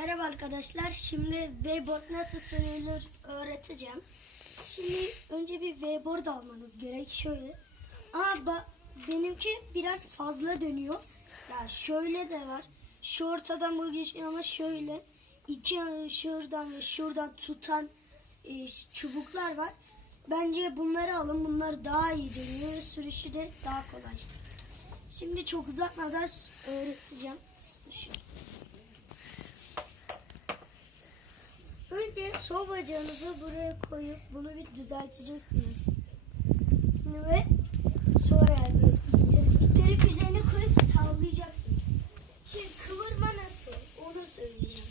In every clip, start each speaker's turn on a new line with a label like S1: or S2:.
S1: Merhaba arkadaşlar. Şimdi Weiboard nasıl sürülür öğreteceğim. Şimdi önce bir Weiboard almanız gerek. Şöyle. Ama ba- benimki biraz fazla dönüyor. Ya şöyle de var. Şu ortadan bu geçiyor ama şöyle. iki şuradan ve şuradan tutan e, çubuklar var. Bence bunları alın. Bunlar daha iyi dönüyor ve sürüşü de daha kolay. Şimdi çok uzatmadan öğreteceğim. Şöyle. Önce sol bacağınızı buraya koyup bunu bir düzelteceksiniz. Ve sonra böyle ittirip, ittirip üzerine koyup sallayacaksınız. Şimdi kıvırma nasıl? Onu söyleyeceğim.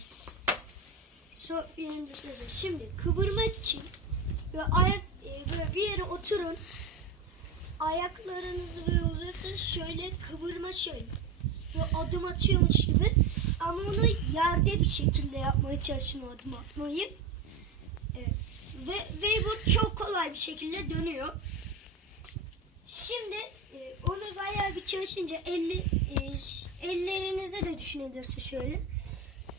S1: So, birinci sözü. Şimdi kıvırmak için böyle ayak e, böyle bir yere oturun. Ayaklarınızı böyle uzatın. Şöyle kıvırma şöyle. Böyle adım atıyormuş gibi. Ama onu yerde bir şekilde yapmaya çalışın o adım atmayı. Evet. Ve, ve bu çok kolay bir şekilde dönüyor. Şimdi e, onu bayağı bir çalışınca elli, e, ellerinizi de düşünebilirsiniz şöyle.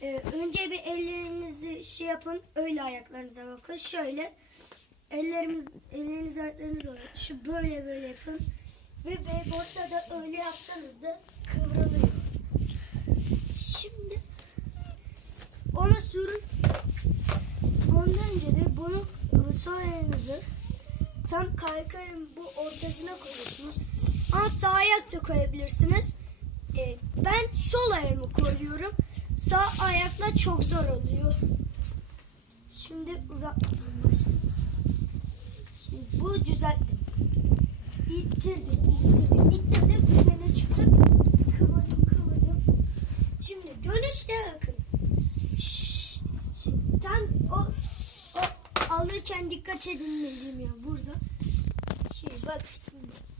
S1: E, önce bir ellerinizi şey yapın. Öyle ayaklarınıza bakın. Şöyle ellerimiz elleriniz ayaklarınız olur. Şu böyle böyle yapın. Ve Beyboard'da da öyle yapsanız da kıvrılıyor. Şimdi ona sürün. Ondan önce de bunu e, sol elinizi tam kaykayın bu ortasına koyuyorsunuz. Ama sağ ayak da koyabilirsiniz. E, ben sol ayağımı koyuyorum. Sağ ayakla çok zor oluyor. Şimdi uzatmadan başlayalım. Şimdi bu düzelttim. İttirdim, ittirdim, ittirdim. Üzerine çıktım. Kıvırdım, kıvırdım. Şimdi dönüşte bakın. Şşş. Şimdi tam o alırken dikkat edin dediğim ya burada. Şimdi bak.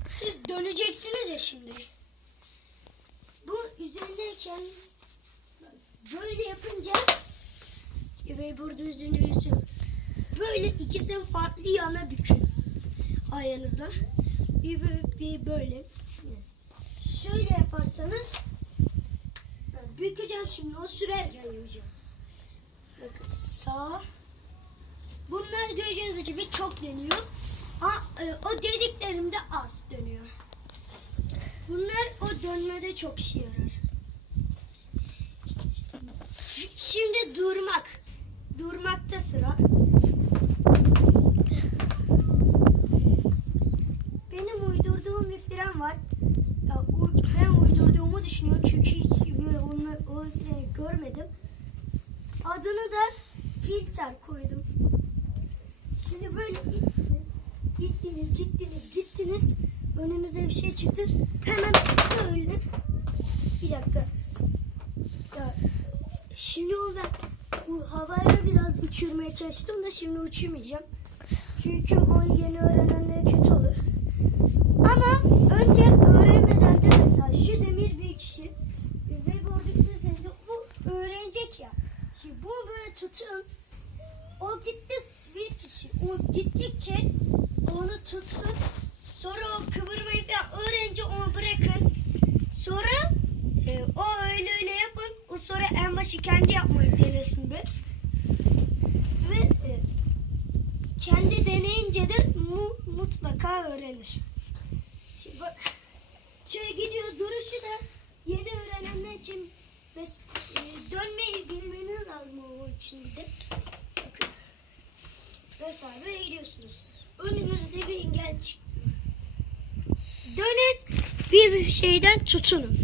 S1: Siz döneceksiniz ya şimdi. Bu üzerindeyken böyle yapınca ve burada üzerinde bir Böyle ikisinin farklı yana bükün ayağınızla. Bir, bir böyle. Şöyle yaparsanız bükeceğim şimdi o sürerken yapacağım. Bakın sağ. Bunlar gördüğünüz gibi çok dönüyor. Aa, e, o dediklerimde az dönüyor. Bunlar o dönmede çok işe yarar. Şimdi durmak. Durmakta sıra. Benim uydurduğum bir fren var. Ya, hem uydurduğumu düşünüyorum çünkü hiç böyle onu, o freni görmedim. Adını da filter koydum. Şimdi böyle gittiniz, gittiniz, gittiniz. Önünüze bir şey çıktı. Hemen böyle. Bir dakika. Ya, şimdi o ben bu havaya biraz uçurmaya çalıştım da şimdi uçurmayacağım. Çünkü onu yeni öğrenenlere kötü olur. Ama önce öğrenmeden de mesela şu demir bir kişi gördükleri üzerinde bu öğrenecek ya. Şimdi bunu böyle tutun. O gitti bir kişi. O gittikçe onu tutsun. Sonra o kıvırmayı falan öğrenince onu bırakın. Sonra e, o öyle öyle yapın. O sonra en başı kendi yapmayı denesin be. Ve e, kendi deneyince de mu, mutlaka öğrenir. Şimdi bak şöyle gidiyor duruşu da yeni öğrenenler için mes, e, dönmeyi bilmeniz lazım o için de. Böyle gidiyorsunuz. Önünüzde bir engel çıktı. Dönün bir şeyden tutunun.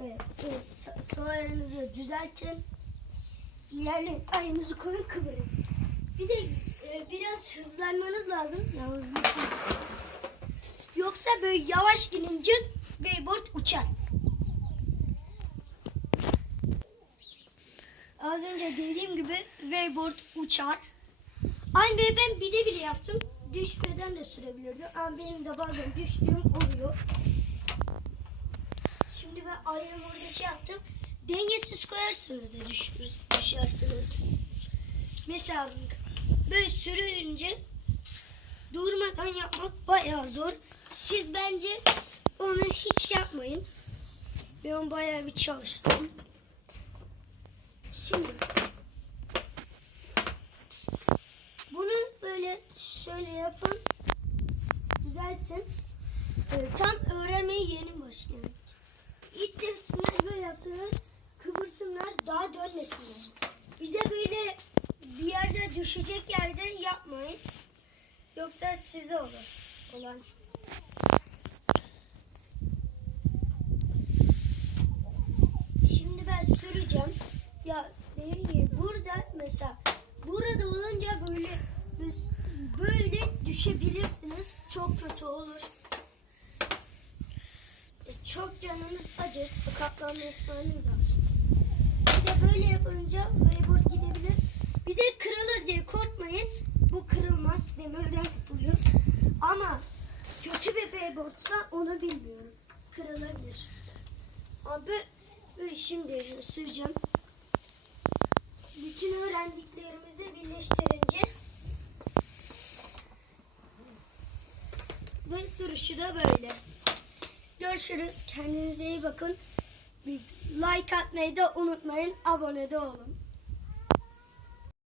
S1: Evet, sol ayağınızı düzeltin. İlerleyin. Ayağınızı koyun kıvırın. Bir de e, biraz hızlanmanız lazım. Ya hızlı. Yoksa böyle yavaş inince Beyboard uçar. Az önce dediğim gibi Wayboard uçar. Aynı ben bile bile yaptım. Düşmeden de sürebilirdi. Ama benim de bazen düştüğüm oluyor. Şimdi ben ayağımı orada şey yaptım. Dengesiz koyarsanız da düşür, düşersiniz. Mesela böyle sürünce durmadan yapmak bayağı zor. Siz bence onu hiç yapmayın. Ben onu bayağı bir çalıştım. Şimdi bunu böyle şöyle yapın. Düzeltin. Ee, tam öğrenmeye yeni başlayın. İttirsinler böyle yapsınlar. Kıvırsınlar daha dönmesinler. Bir de böyle bir yerde düşecek yerden yapmayın. Yoksa size olur olan. Şimdi ben süreceğim. Ya ki burada mesela burada olunca böyle böyle düşebilirsiniz. Çok kötü olur. E, Çok canınız acır. Sakatlanma ihtimaliniz de var. Bir de böyle yapınca voleybol gidebilir. Bir de kırılır diye korkmayın. Bu kırılmaz. Demirden yapılıyor. Ama voleyballsa onu bilmiyorum. Kırılabilir. Abi böyle şimdi süreceğim. Bütün öğrendiklerimizi birleştirince ve duruşu da böyle. Görüşürüz. Kendinize iyi bakın. Like atmayı da unutmayın. Abone de olun.